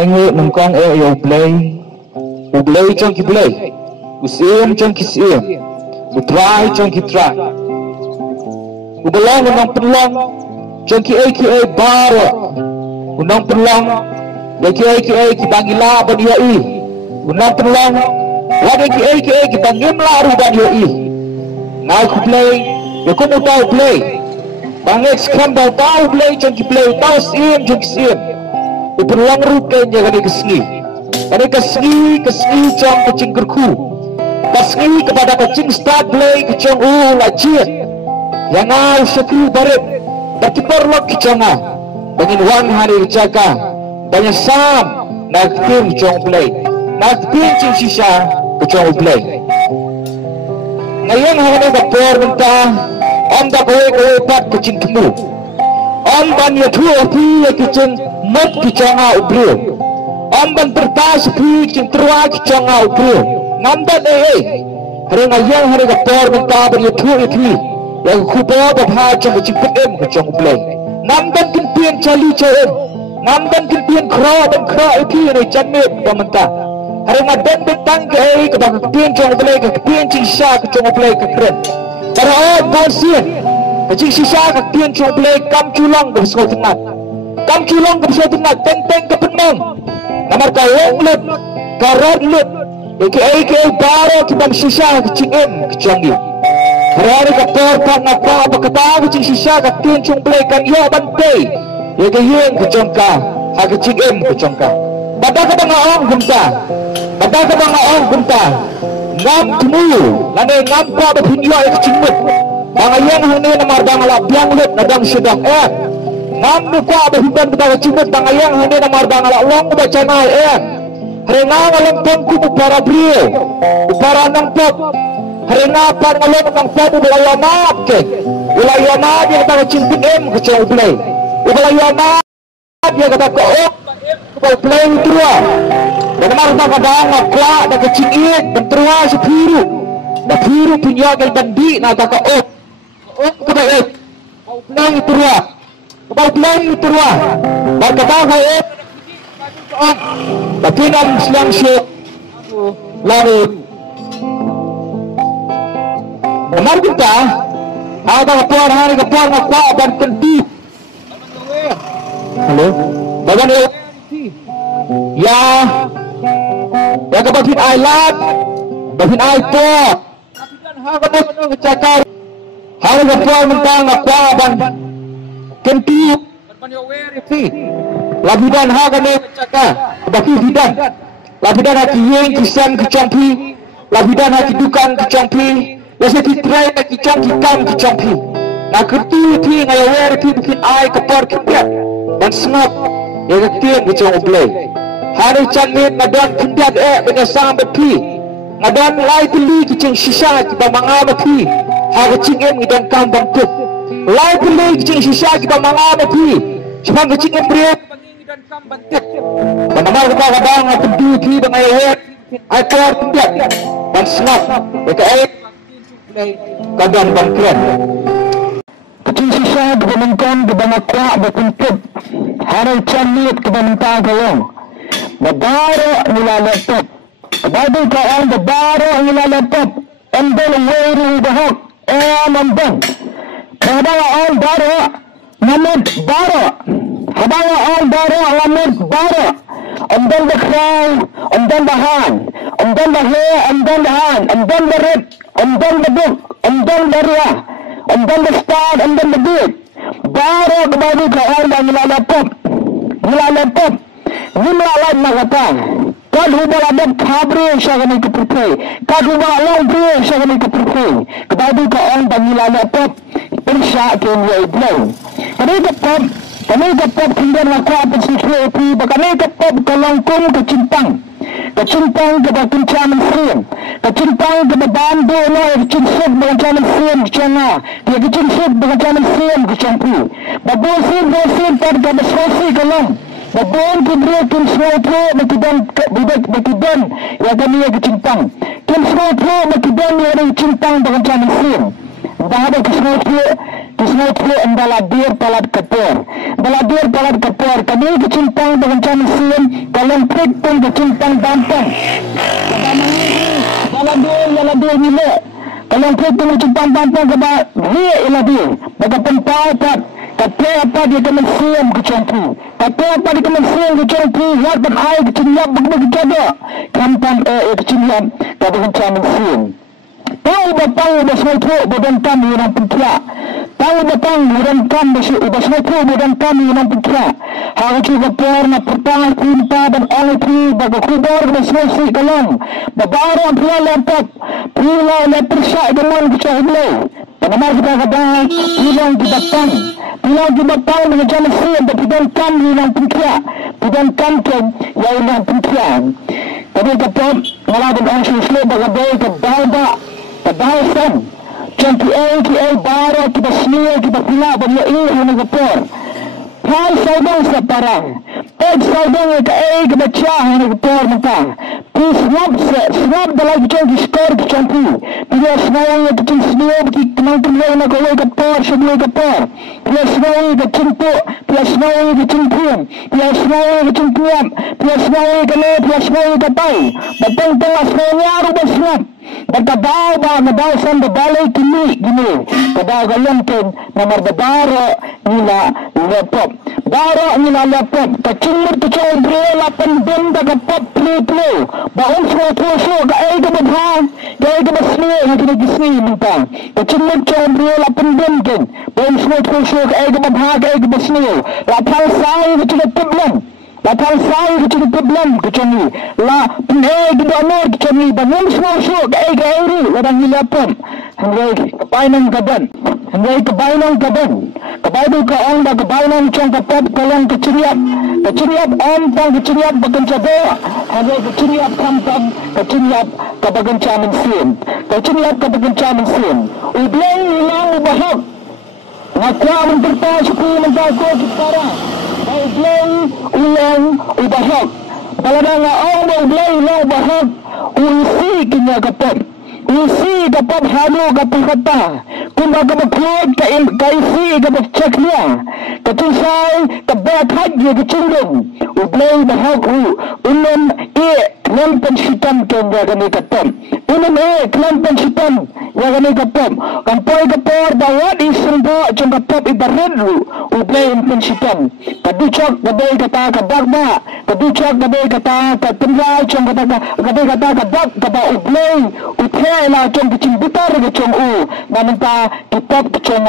ai ngự nằm con yêu play trong ki play usim trong ki sim utrai trong ki try ubelong nang pelong trong ki aka baro unang pelong ki aka ki bangila ban yoi unang pelong wada ki aka ki bangim laru ban yoi nai ku play yo ko utau play Bangex kan tahu play trong ki play tahu sim trong ki sim uperlang ruken jangan kesni pada kesni trong kecing kerku kesni kepada kecing start play kecing lajir yang au sekru baret tapi perlu kecanga bangin wan hari jaga banyak sam nak tim trong play nak tim cing sisa kecing play ngayon hari kapor mentah om tak kowe pat kecing temu om ban ya thu api ya kecing mat kicanga ubrio om ban tertas pi kecing terwa kicanga ubrio nambat hari ngayon hari kapor mentah ban ya thu api ya kubawa bapa kecing kecing pedem kecing ublay nambat kimpian cali caem nambat kimpian kra dan kra api ni jamet mentah hari ngadan bentang ke kebang kimpian kecing ublay kimpian cing sha kecing ublay kekeren para om bonsian kecing sisa kekpian kecing ublay kam culang ke sekolah tenat kam culang ke sekolah tenat teng ke penang namar kawong lut karat lut aka baro kibang sisa kecing kecing hari kapor kan apa kata kecing sisa kekpian kecing ublay kan ya bantai ya kayeng kecing ka ha kecing kecing ka pada ka bang ong gumta pada ka bang ong gumta ngam temu lane ngam pa ba pinyo ay kecimut bangayang hane namar bang ala biang lut nadang sedang ngam ko ba hiban ba kecimut bangayang hane namar bang ala long ba channel hari nang alam pangku para brio para nang pop hari na par ngalong nang pop ulaya map ke ulaya map yang kata cimpit kecil play ulaya map dia kata ko kau play terua dan mar ba kadang akwa da kecil bentrua sepiru da piru punya gal bandi na ta ko ko ba kau play terua kau play terua bar kata ko tapi nam siang syuk lalu benar kita ada kapal hari kapal ngakwa dan kendi halo bagan ya kabatin ailat batin aipo dan hagan ngecakar hari kapal mentang ngakwa dan kendi labidan hagan ngecakar baki hidan labidan haki yeng kisan kecampi labidan haki dukan kecampi Yasa kitrai na kicang kicampi na ketu ti ngayawer ti bikin ai kapar kipiat dan sengat ya ketin kicang ublay hari canggit nadan kindat dengan sambat pi nadan lai teli kicang sisa kita mangama pi hari cingem ngidan kambang put lai teli kicang sisa kita mangama pi sebab kicang beriak ngidan kambang put dan nama kita kadang ketu ti ngayawer ai kapar kipiat dan sengat ya kadang bangkian kecil sisa berbentuk berbenakwa berkumpul hari canlit kebentuk kalong berbaro nila laptop babi kawan berbaro nila laptop ambil weri bahak mandang kadang all baro namud baro kadang all baro namud baro ambil bakal ambil bahan ambil bahe ambil bahan ambil berit ambil beduk ambil beria ambil start ambil beduk baru kembali ke orang ngelalapop ngelalap nakata kad hubal ada kabre syagani kepercay kad hubal long bre syagani kepercay kembali ke orang ngelalapop persya kenwa iblau kami kapop kemudian aku apa sesuatu kami kapop kelongkung kecimpang ke bakun caman sim kecimpang ke bandu no kecinsub dengan caman sim kecana dia kecinsub dengan caman sim kecampu babosin pada besosi kelong babon kibri kim smotro makidan ya kami ya kecimpang kim smotro makidan ya kecimpang dengan caman sim dah ada kismotro baladir palat kapor kami kecimpang dengan caman sim kalau kecimpang tampang. Dalam dua nilai. Kalau kita kecimpang tampang kepada dia ialah dia. Bagaimana paupat. Kata apa dia kena siam kecampu. Kata apa dia kena siam kecampu. Lihat berair kecinyap bagaimana kecada. Kampang kecinyap. Kata kencaman siam. Tahu batang berseluruh badan kami yang pentia. Tahu batang badan kami berseluruh badan kami yang pentia. Harus juga pernah pertama perintah dan oleh bagi kubur berseluruh kalang. Babarang pria lepat. Pria lepat syak dengan kecahulai. Penamar kita kata bilang di batang. Bilang di batang mengejar mesin dan badan kami yang pentia. Badan kami yang pentia. Tapi kata ngalahin orang seluruh bagi kebahagiaan. Kebahasan Jangan kita bara kita senior kita pula benda ini yang ngepor Pai saudang separang saudang kita baca yang ngepor maka Senap dalam kita skor kecampu Bila senang kita senior kita kenang-kenang nak oleh ngepor sebelum ngepor Bila senang kita cempuk Bila senang kita cempuk Bila senang kita cempuk Bila senang kita senang kita pai Batang-tengah senangnya rubah senap Berkadau ngedau san berbalai kini gini kadau galengkin nomor berdara nila laptop dara nila laptop kecumur kecil beri lapan ben daga pop play baun semua tuasu ke ke bedha ke besni kini gisni minta kecumur kecil beri lapan ben ken baun semua tuasu ke bedha ke besni lapan sai kecil problem Latar saya kecil problem kecil la penai di dalam kecil bangun semua syuk gay ladang hilapun hendak kebainang kaban kebainu ke orang dah kebainang cang kapap kalang keciriap om pang keciriap bagan cado hendak keciriap kampang keciriap kabagan camin sin ubleng hilang ubahak ngakwa menterta suku mentakut kitara ulang ubahak baladang orang ulang ubahak usi kinya kapap halu kapap kata kumbaga maklod kaisi kapap ceklia katusay kabat haji kecundung ulang ubahak ulam klan pensitan kenda kami kapap ulam klan pensitan yang kami kapap kampai kapor bawat isembo cung kapap ibarat ulang pensitan kaducok gadai kata kadagba kaducok gadai kata katendrai cung kata gadai kata kadak kata ublay uthela cung kecing butar kecing namenta kitab kecing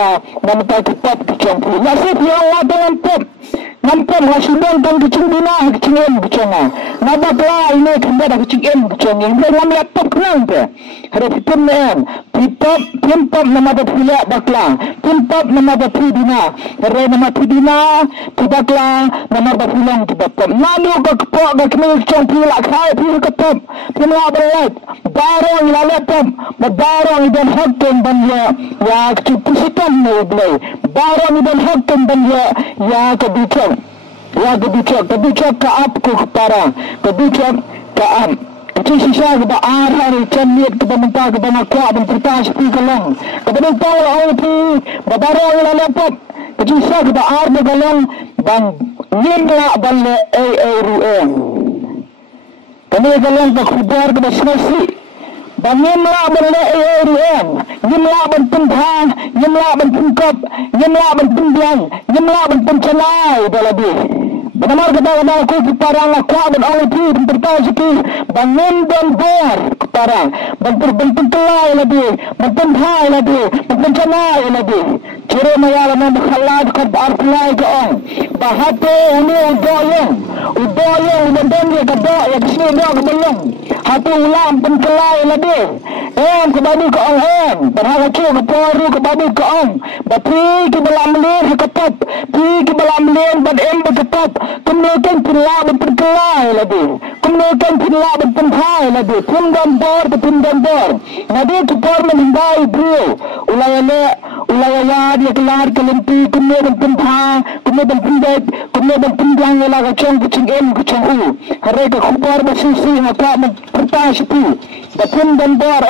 nasib yang ada ngampam hasudan kan kecing bina kecing nabak lah ini kena dah kecing yang dalam laptop kenang ke ada pimpap nama berpula bakla pimpap nama berpudina hari nama pudina bakla nama berpulang ke bapak lalu ke kepok ke kemil cong pula kai pula kepop pula berat barang laptop barang dan hakim banya ya kecil pusitan ni boleh barang dan hakim banya ya keducok ke apku kepara keducok ke ap kecil sisa kepada hari cemit kepada mentah kepada kuat dan tertas pi kalong kepada mentah orang pi barang laptop kecil sisa kepada ar kalong bang nyimla balle ruem kami kalong ke kubar kepada senasi bang nyimla balle ruem nyimla ban pendha nyimla ban pungkap nyimla ban pendang nyimla ban pencanai dalabi benar kata aku keparang aku dan oleh pi bertazki bangun dan bor keparang bentuk telai lagi bentai lagi bencanai lagi ciri maya lama khalad kad arflai ke ong bahate ini udoyong dan dia kada ya sini dia kebelong hatu ulam pentelai lagi kebabi ke ong berhala cu ke poru kebabi ke ong batri ke dalam lir ketop pi ke dalam lir bad ketop kemudian pula berkelai lagi kemudian pula berpenghai lagi pundam bor nabi kupor menindai beliau ulaya dia kelar kelempi kemudian penghai kemudian pendang lagi kecing hari ke kupor bersisi maka pertas itu pundam bor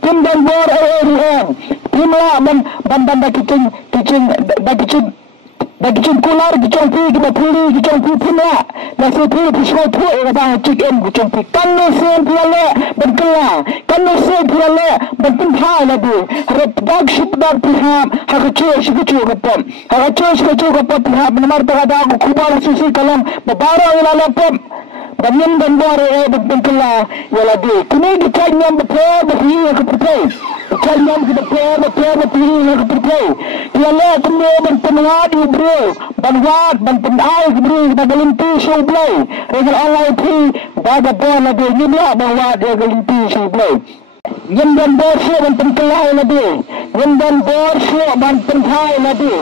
pundam bor pimla ban kecing bagi cungkular dicongpi dibapuli dicongpi punya nasi puli pisau tu ada cik em dicongpi kan nasi pula berkelah kan nasi pula berpenghal lagi harap bag syukur pihak harap cuci kapam harap cuci kapam pihak benar berada aku kubar susi kalam bebarang ilalapam Banyan dan bore berkelah ya lagi kini dicanyam betul betul aku percaya dicanyam betul aku percaya ya le kini berpengaruh di bro banwat berpengaruh di bro bagalimpi sublai regal online pi baga bon lagi ni lah banwat regalimpi sublai Yen dan borsu dan penkelai lagi Yen dan borsu dan penkelai lagi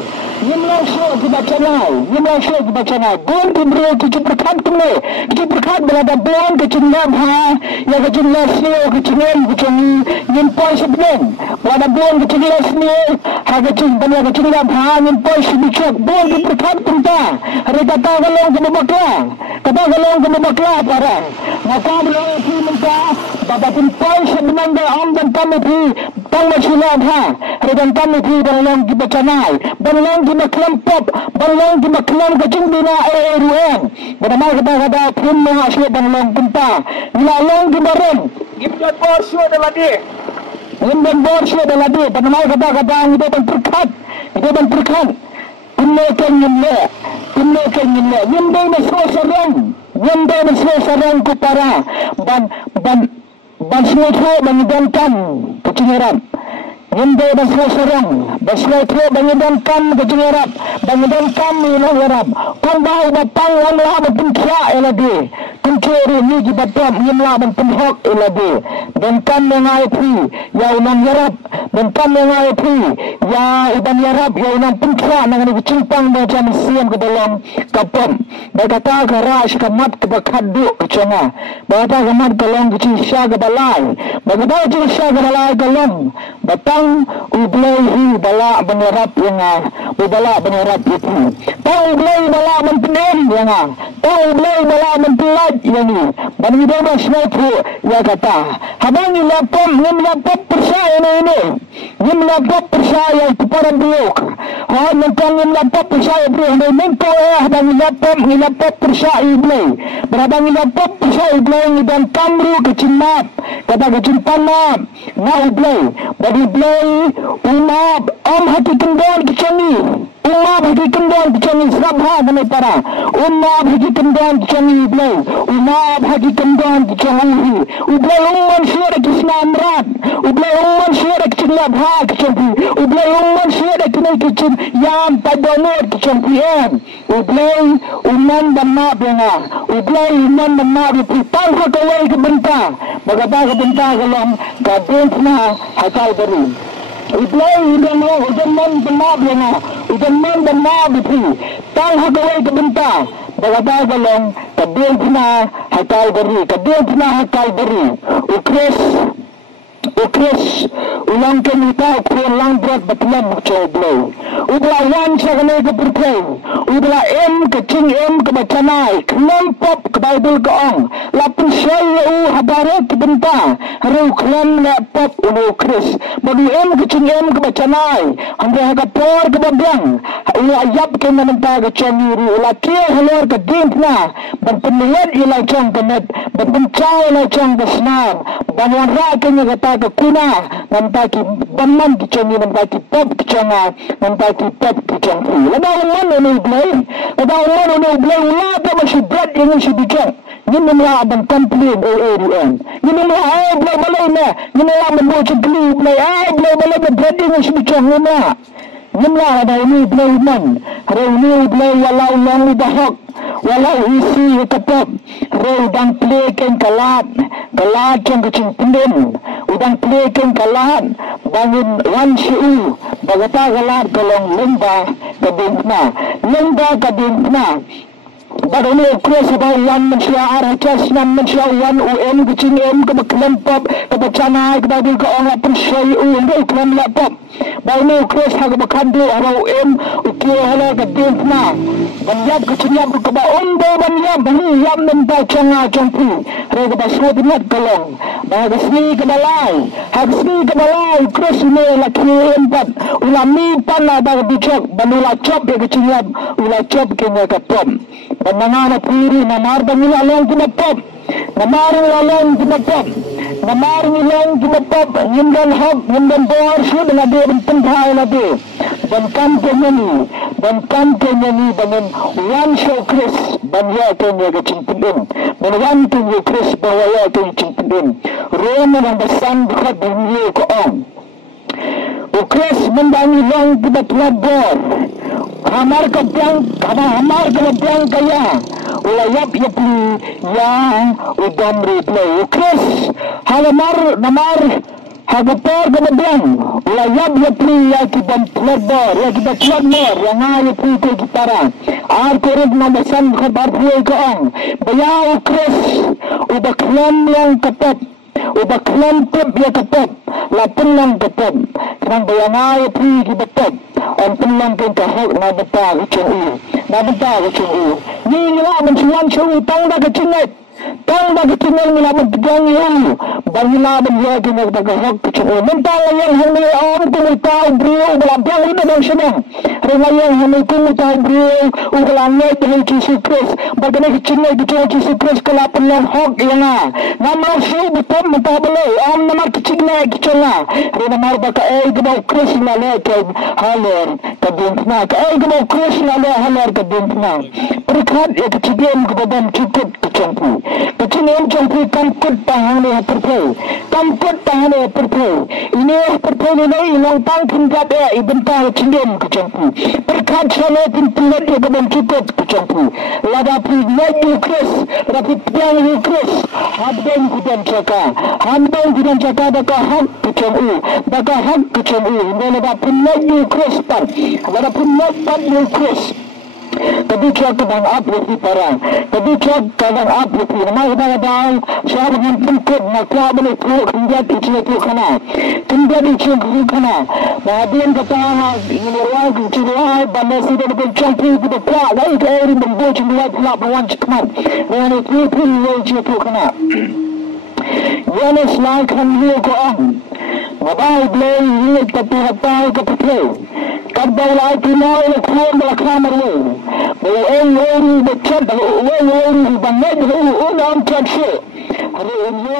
Yen langsung kita canai Yen langsung kita canai Bon diberi kecil berkat kene Kecil berkat berada bon kecil nabha Ya kecil lesni kecil ni Yen poi sebenen Berada bon kecil lesni Ha kecil banyak kecil nabha Yen poi sebicok Bon diberi berkat penta Hari kata galong ke babaklah Kata galong ke babaklah para Maka berlaku pi menta Bapa pun poi sebenen Om dan kami pi Tang masyulah ha Hari kami pi Balong kita canai Balong kita kelempop Balong kita kelem kecing bina RUN Bernama kata pun mengasih balong penta Lalong kita ren Gimdan borsu adalah dia Gimdan borsu adalah dia Bernama kata itu berkat Itu berkat Tindakan nyemle Tindakan nyemle Nyemle mesra sarang Nyemle mesra sarang kupara Ban semua tu menyedarkan kecengeran. Nyembe basra sarang, basra tu menyedarkan kecengeran, menyedarkan menyedarkan. Kembali batang wala berpentia eladi. Kuncuri ni jibatam nyemla berpenhok eladi. Dan mengai pi ya unang yarab, dan mengai pi ya iban yarab ya unang pentia dengan kecimpang macam siam ke dalam kapam. Berkata garaj kamat ke bakadu kecenga. Berkata kamat kalong kecisya ke balai. Berkata kecisya ke balai kalong. Batang ublai bala benerap yang ubala benerap itu. Tahu ublai bala menpenem yang tahu ublai bala menpelat yang ni. Bani dia semua tu ya kata. Habang lapop percaya ini. Ngim lapop percaya kepada beliau. Ha mentang ngim lapop percaya beliau. Mengko habang lapop percaya beliau. Berabang lapop percaya beliau dan kamru kecinap. Kata kecinpanap. Nah beliau. Bagi beliau umab om hati kendal kecangi. Umab hati kendal kecangi sabha kami para. Umab hati kendal kecangi beliau. Umab hati kendal kecangi. Beliau umman syurah kisnam rat. Beliau umman syurah kisnam rat kecangi. Beliau umman syurah kecil yang padonor kecangi em. Beliau umman benab yang beliau umman benab itu tanpa kawai kebentar. Bagaimana kebentar kalau kadang hasil baru. Iblis ujaman benab yang ujaman benab itu tanpa kawai kebentar. Bagaimana kalau kadang hasil baru. Kadang hasil baru. Ukris ulang kenita ulang berat betulan macam beliau. Ubla wan sagane ke perkai. Ubla kecing ke bacanai. Kelempop ke Bible ke ong. Lapun syai'u habarat benta. Haru kelam lapop unu ukris. Badu kecing ke bacanai. Hamre hagapor ke bagang. Ula ayap ke namenta ke cangiri. Ula kia halor ke dintna. Berpenuan ila cang kenet. Berpencai ila cang kesnam. Banwan rakanya kata ke kuna. Nampaki baman kecangi. Nampaki pop kecanga. Nampaki pop kecangi. Lada uman ini ublay. Lada uman ini ublay. Ula apa masih berat yang sebijak. Ini memang abang komplain ARUN. Ini memang ublay balai na. Ini memang membuat cekli ublay. Ublay balai berat yang sebijak. Ini memang. Nyemlah ada ini ublay uman. Hari ini ublay walau yang bahak. Walau isi tetap. Hari udang pelikan kalat. Kalat yang kecing pendem. Udang pelikan kalat. Bangun wan siu. Bagata kalat kalong lembah kadingna. Lembah kadingna. Baru ni ukres sebab wan mensyar hajas nam mensyar wan UM kecing M ke kelempop ke bacanai ke bagi ke orang lapun syai'u ke kelem lapop. Baini Chris hak bakandi arau uki hala kadin na banyap kecinyap ke ba ondo banyap bani yam nenta changa chongpu re ke basro dinat kalong ba gasni ke balai hak sni ke balai Chris ne laki empat ulami pana ba dicok banula chop ke kecinyap ula chop ke ngaka pom banana puri namar banila long ke pom namar long ke pom namar long ke pom nyimdan hak nyimdan bor sud na de bentung bhai na de dan kan kenyani dengan one show Chris banya kenya ke cimpudin dan one kenya Chris bawaya ke cimpudin roma yang besan dekat dunia ke om Chris mendangi long kita telabor hamar ke biang kaya ulayap yapi yang udam replay Chris halamar namar Hagapor kemudian ulayab yapi yang kita telabor yang kita telabor yang yapi ke gitara arkorid nabasan khabar puai ke ang bayau Chris ubaklam yang ketat ubaklam tip ya ketat lapun yang ketat kerana bayang yapi kita ketat on lang ke kahok na bata kecung ni lah mencuan curi tang dah kecingit tang dah kecingit ni lah berpegang yang bangila bangila kena bergahok kecung mentang yang hendak om tu tahu beliau belampiang ini dan senang rengai yang hendak tu tahu beliau ugalangnya dengan Yesus Kristus bagaimana kecingit dengan Yesus Kristus kelapun yang hok yang nama si betul mentah boleh om nama kecingit kecung renai baka gimau Kristus lalu ke haler kedintna ke gimau Kristus lalu haler kedintna berkat ya kecingit kepada cukup kecungpu kecingit cungpu kamput tahan ni perpul ini perpul ini long tang pinjat ya ibentang cingin kecungpu berkat sana pintulat ya kepada cukup kecungpu lada privilege Chris tapi piang Chris habdeng kudan caka baka hak kecungpu ini lada privilege Chris par lada privilege Chris Tadi cuak kadang up lebih parang. Tadi cuak kadang up lebih. Nama kadang siapa yang pengkut nak boleh peluk kenjat itu kena. Kenjat itu kena. Bahagian kata ini orang kecil bandar sini dengan campi kita pelak. Lagi ke air membuat jumlah pelak bawan cekmat. Dengan itu kena. Jangan selakan dia ke ang. Nabai blay ini tapi hatai ke putih. Kadang lagi mau lekam belakang mereka. Orang bercakap, orang banyak orang cakap. Hari ini